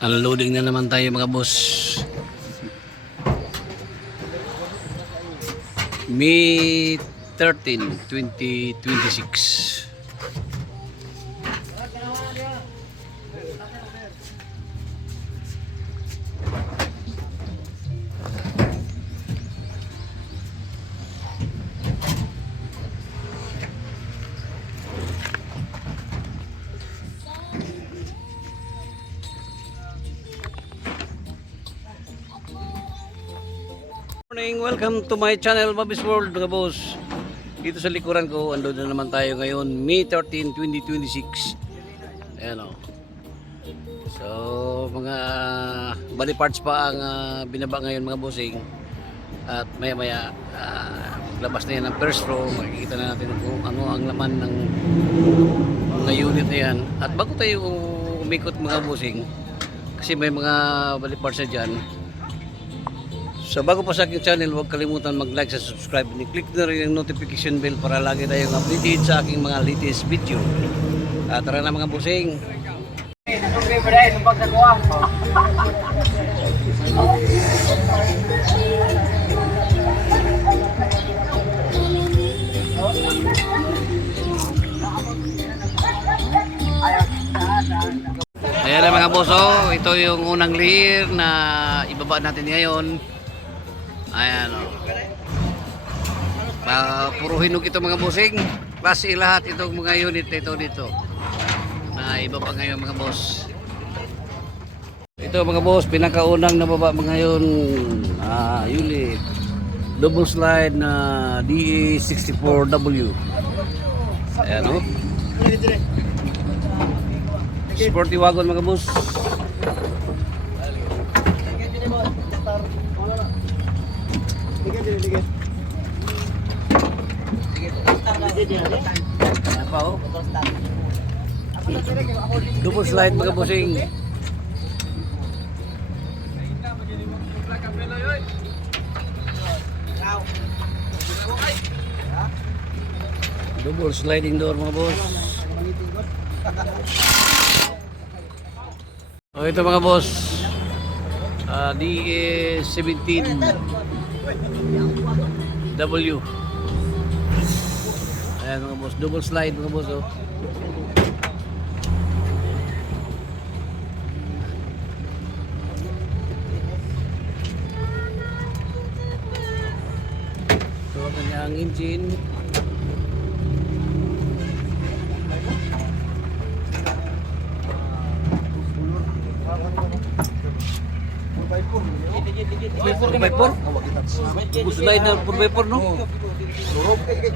Unloading na naman tayo mga boss. May 13, 2026. Morning, welcome to my channel, Bobby's World mga boss. Dito sa likuran ko, ando na naman tayo ngayon, May 13, 2026. Ayan o. So, mga body parts pa ang binaba ngayon mga bossing. At maya maya, labas na yan ng first row. Makikita na natin kung ano ang laman ng mga unit na yan. At bago tayo umikot mga bossing, kasi may mga body parts na dyan. So bago pa sa aking channel, huwag kalimutan mag-like sa subscribe and click na rin yung notification bell para lagi tayong updated sa aking mga latest video. Tara na mga busing. Ayan na mga boso, ito yung unang layer na ibaba natin ngayon. Ayan o. Puro hinog ito mga busing. Klase lahat itong mga unit na ito dito. Na ibaba ngayon mga boss. Ito mga boss, pinakaunang nababa ngayon unit. Double slide na DA64W. Ayan o. Sporty wagon mga boss. Apa oh? Double slide mga bossing. Double sliding door mga boss. Oh, ito mga boss. DA17W. Ayan mga boss, double slide mga boss oh. Ito ang kanyang engine. Purvapor? Gusto na ito purvapor no?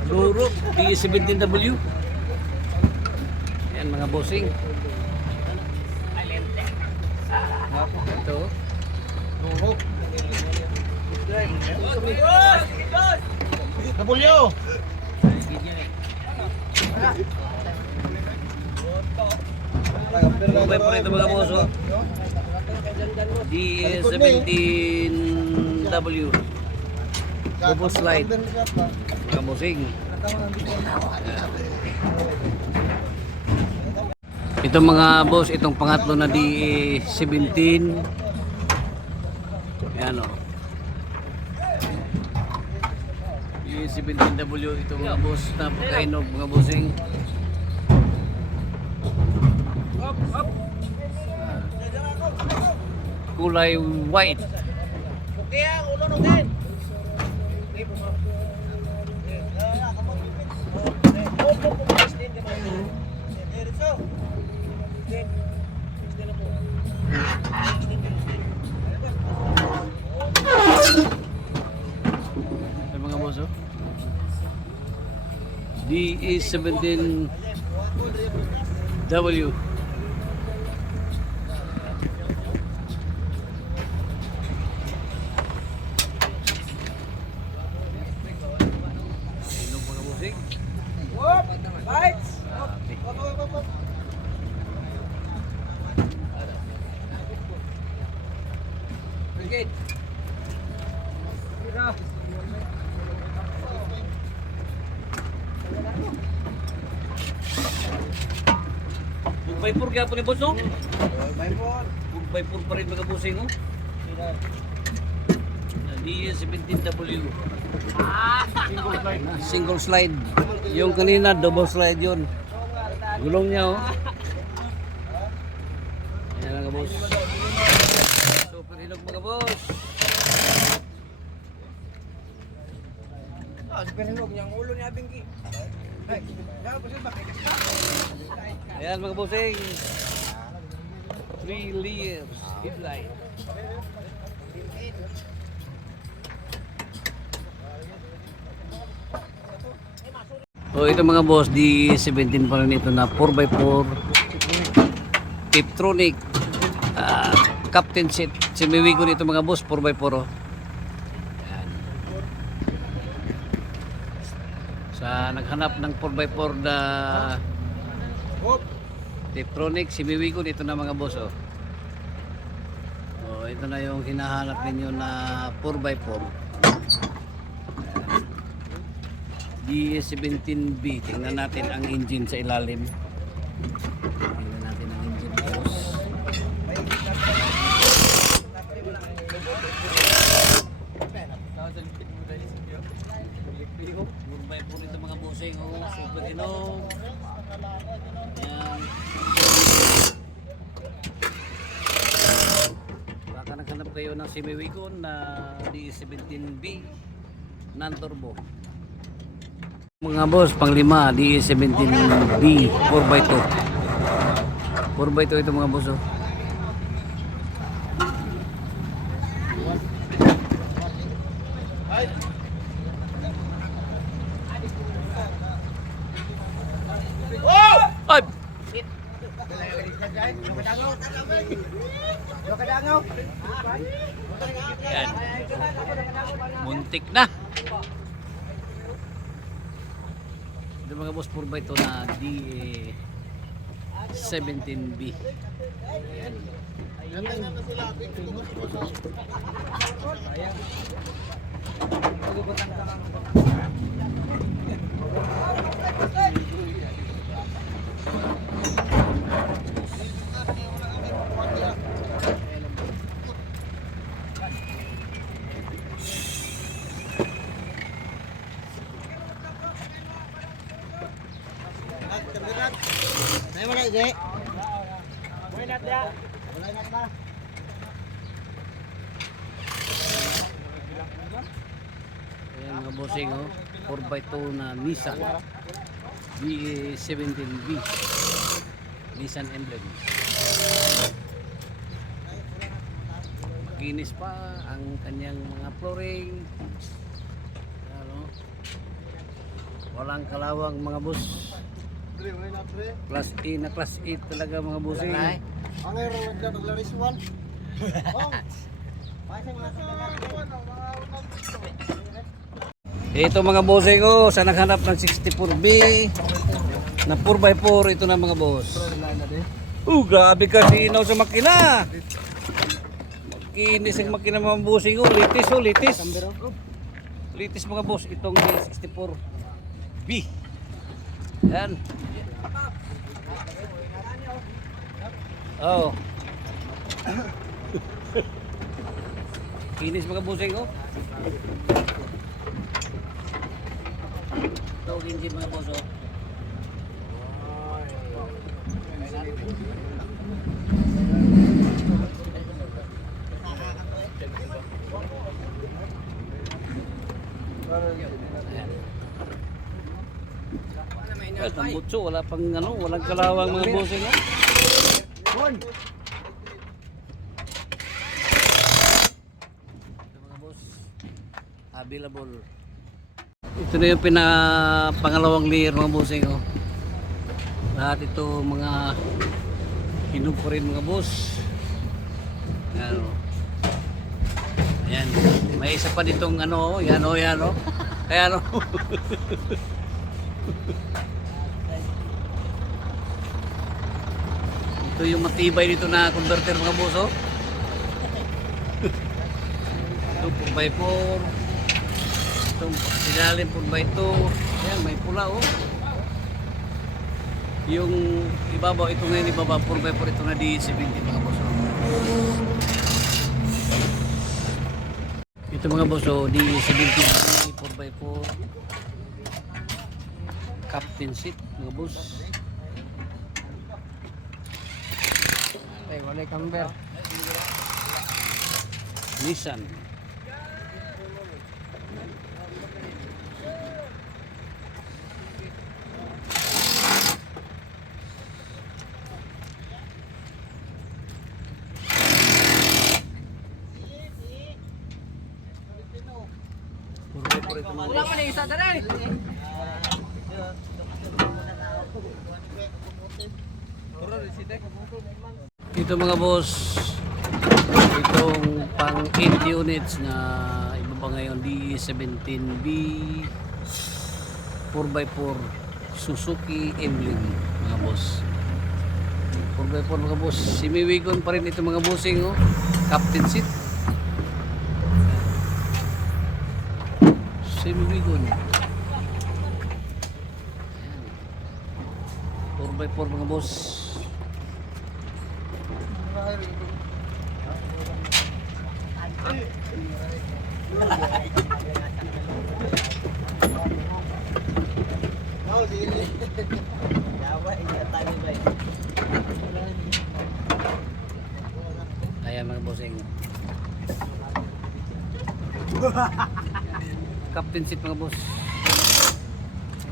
Lurop D17W. Ayan mga bossing. Ito Lurop Kapulyo. Purvapor ito mga boss oh. DA17W double slide mga bossing. Ito mga boss, itong pangatlo na DA17. Ayan o DA17W. Ito mga boss, napakainog mga bossing. Kulay white. Ito mga boss oh. DA17W. Lights! Brigade! May purga po ni boss no? May por. 4x4 pa rin mga bossing oh. DS17W. Single slide. Yung kanina double slide yun. Gulong niya oh. Yan mga boss. Super hinog mga boss. Super hinog niyang ulo ni Abingki. Ayan mga bossing. 3 layers headlight. So ito mga boss, D17 pa rin ito na 4x4 Tiptronic Captain Seat. Simiwigo nito mga boss, 4x4 oh. Ayan. Sa naghanap ng 4x4 na Tiptronic, simiwigo nito na mga boss oh. So ito na yung hinahanap ninyo na 4x4 DS17B. Tingnan natin ang engine sa ilalim. Tingnan natin ang engine boss. Burbay po nito mga bossing oh. Super hinog. Ayan. Baka naghanap kayo ng simiwigon na DS17B non-turbo. Mga boss, panglima, DS17D 4x2. 4x2 ito mga boss oh. Ay! Yan. Muntik na. Ito mga boss, 4x2 na D17B. Ayan. Ayan mga bossing oh, 4x2 na Nissan D17B Nissan emblem. Makinis pa ang kanyang mga flooring. Ano? Walang kalawang mga boss. Class A na class 8 talaga mga bossing. Ang aerowan ka naglaris 1. Ito mga bossing ko, sa naghanap ng 64B na 4x4, ito na mga boss. Grabe kasi inaw sa makina. Makinis ang makina mga bossing ko, litis oh, litis. Litis mga boss, itong 64B. Yan. Oh. Kinis mga bossing ko. Ito engine mga boss oh. Ay, tambutso, wala pang ano, walang kalawang mga bossing oh. Ito mga boss, available. Ito na yung pangalawang layer mga bossing oh. Lahat ito mga hinog pa rin mga boss. Ayan oh. Ayan, may isa pa ditong ano, yan oh, yan oh. Ayan oh. Ito yung matibay dito na converter mga boss oh. Ito 4x4. Itong silalim 4x2. Ayan, may pula oh. Yung ibabaw, ito ngayon ibabaw 4x4 ito na D17 mga boss oh. Ito mga boss, oh, di 17 4x4 captain seat mga boss. Ay, wala camber. Nissan. Wala pa na isa dere. Ito mga boss, itong pang 8 units na ibaba ngayon D17B 4x4 Suzuki Emblem mga boss. 4x4 mga boss, simiwigon pa rin ito mga bossing, oh. Captain seat, simiwigon 4x4 mga boss. Ayan mga bossing. Captain seat mga boss.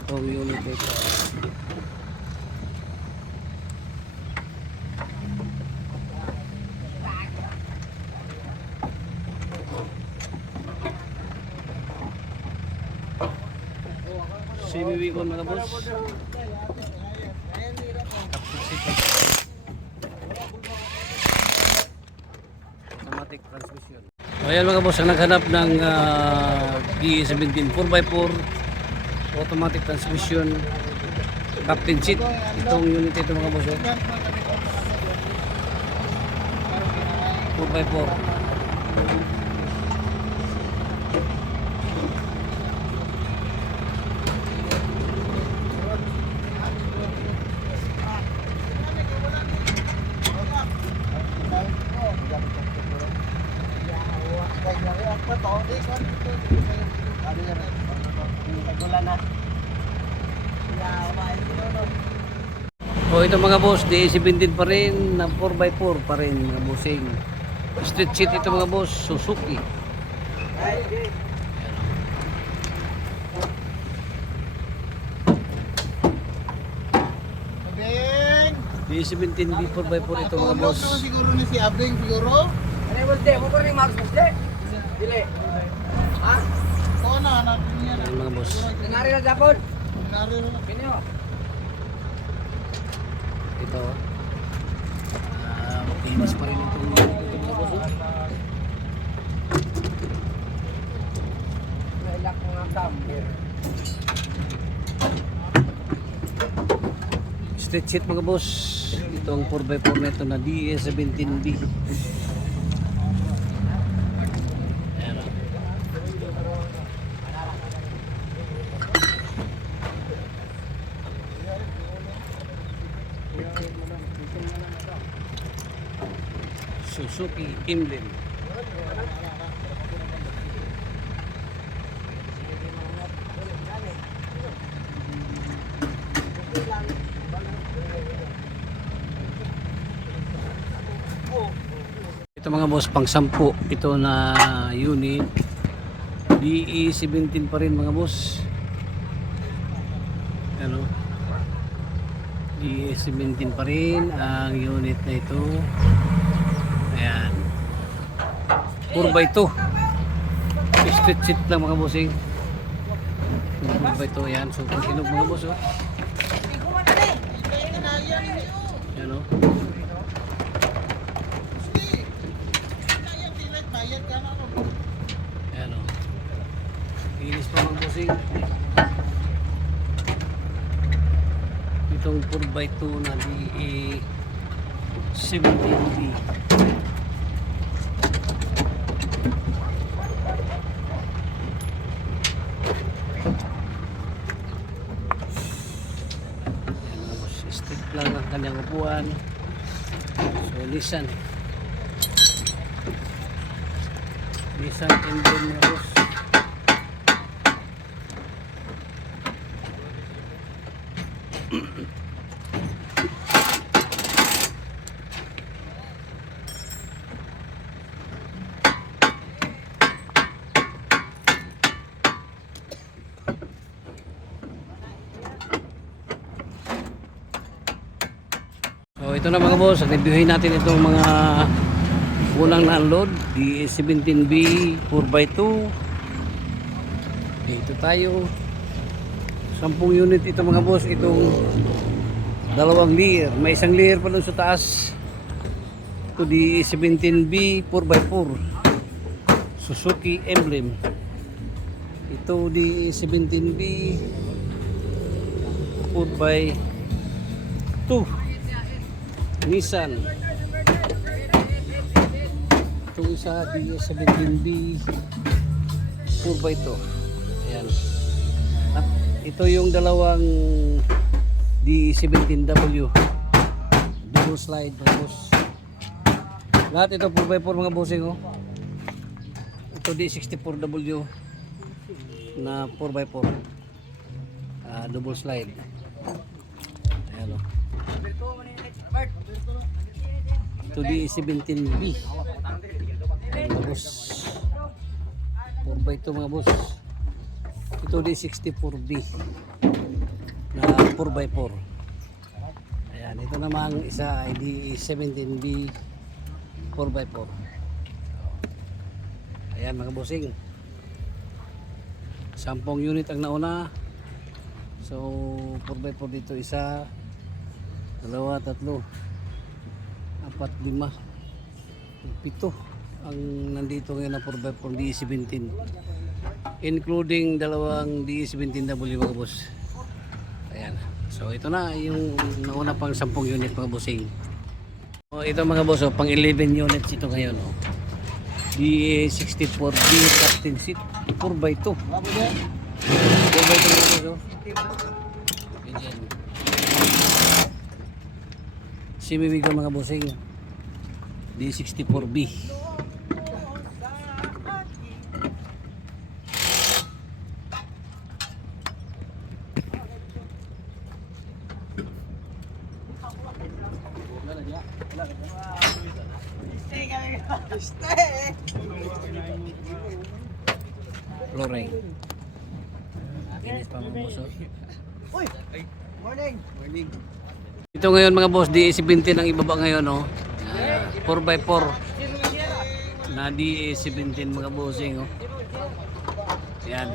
Itong unit ito. Simiwigon mga boss. Automatic transmission. Ayan mga boss, ang naghanap ng D17 4x4 automatic transmission captain seat. Itong unit ito mga boss, 4x4. O ito mga boss, D17 pa rin na 4x4 pa rin mga bossing. Street seat ito mga boss, Suzuki. Abeng! D17B 4x4 ito mga boss. Siguro ni si Abeng siguro. Ano mo de? Mo rin Marcos de. Dili. Ha? Oo na, natin niya na. Ayan mga boss. Nanari na Japon. Nangyari na. Kinyo. Ito. Makinis pa rin itong unit ito mga boss. Nailak mga camber. Street seat mga boss. Itong 4x4 na ito na DS17B. Ayan o. Suzuki Emblem. Ito mga boss, pang 10 ito na unit. DE17 pa rin mga boss. Ano? DE17 pa rin ang unit na ito. Ayan. 4x2. Street seat lang mga bossing. 4x2 yan. So, pag hinog mga boss, oh. Ayan, oh. Ayan, oh. Inis pa mga bossing. Itong 4x2 na DE17B. Stick lang ang kanyang upuan. So Nissan Nissan engine mga boss. So ito na mga boss, reviewin natin itong mga unang na-unload, di 17B 4x2. Dito tayo. 10 unit ito mga boss, itong dalawang layer. May isang layer pa doon sa taas. Ito di 17B 4x4 Suzuki emblem. Ito di 17B 4x2 Nissan. Itong isa di 17B 4x2. Ayan. At ito yung dalawang D17W double slide mga boss. Lahat ito 4x4 mga bossing oh. Ito D64W na 4x4 double slide. Ayan oh. Ito D17B mga boss, 4x2 mga boss. Ito D64B na 4x4. Ayan, ito namang isa ay D17B 4x4. Ayan mga bossing, 10 unit ang nauna. So 4x4 dito, isa, dalawa, tatlo, 4, 5, 7 ang nandito ngayon na 4x4 D17, including dalawang D17W mga boss. Ayan, so ito na yung nauna pang 10 unit mga bossing. So ito mga boss, pang 11 units ito ngayon oh. D64B captain seat 4x2 4x2 mga boss oh. Ganyan. Simiwiga mga bossing, D64B. Flooring. Inis pa mga boss oh. Uy! Morning! Morning. Ito ngayon mga boss, D17 ang ibaba ngayon oh. 4x4 na D17 mga bossing oh. Yan.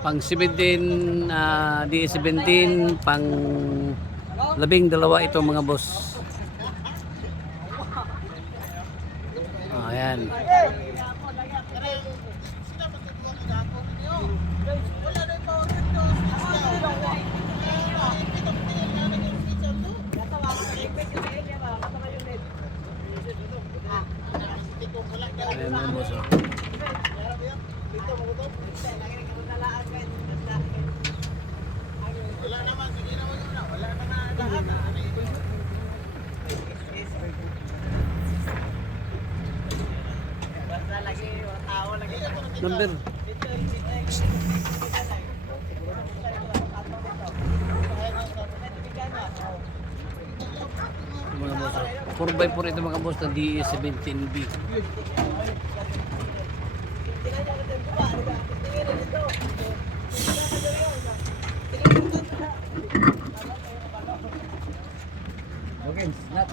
Pang 17 D17 pang 12 ito mga boss. Ayan. Ayan mga boss oh. Number. Mga boss, 4x4 ito mga boss na D17B. Okay, snap.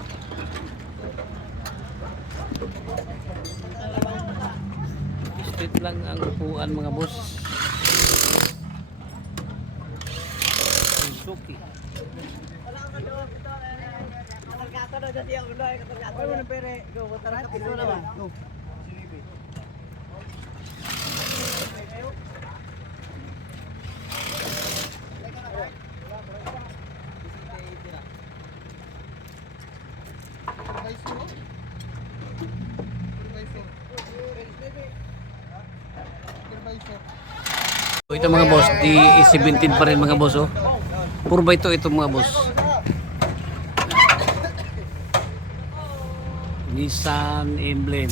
Straight lang ang upuan mga boss. Suzuki. Ito mga boss, D17 pa rin mga boss oh. 4x2 ito mga boss. Nissan emblem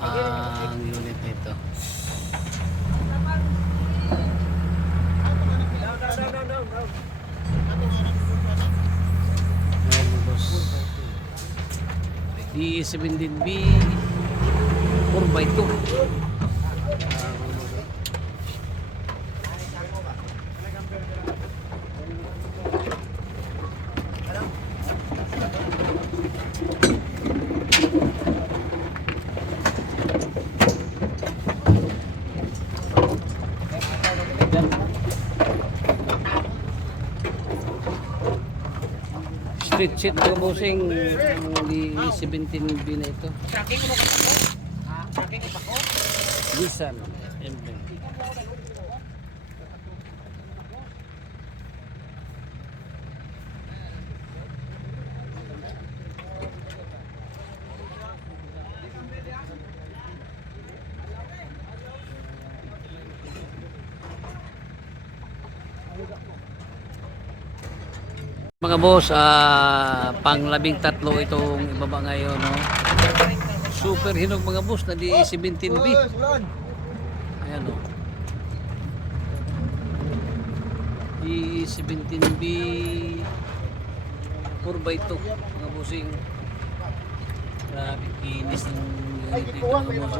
ang unit nito. Ayan mga boss. D17B 4x2. Street seat mga bossing ang D17B na ito. Nissan emblem. Mga boss, pang 13 itong ibaba ngayon, no? Super hinog mga boss na D17B. Ayan, no? D17B 4x2 mga bossing. Grabe kinis ng unit dito mga boss,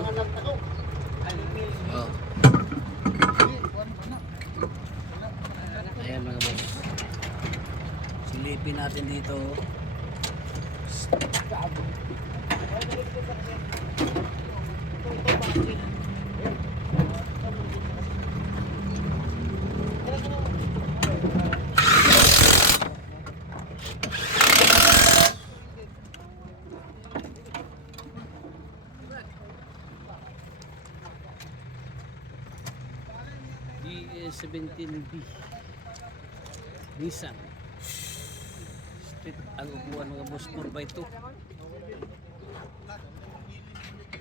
oh. Ayan mga boss, silipin natin dito. D17B Nissan Street ang upuan mga boss 4x2.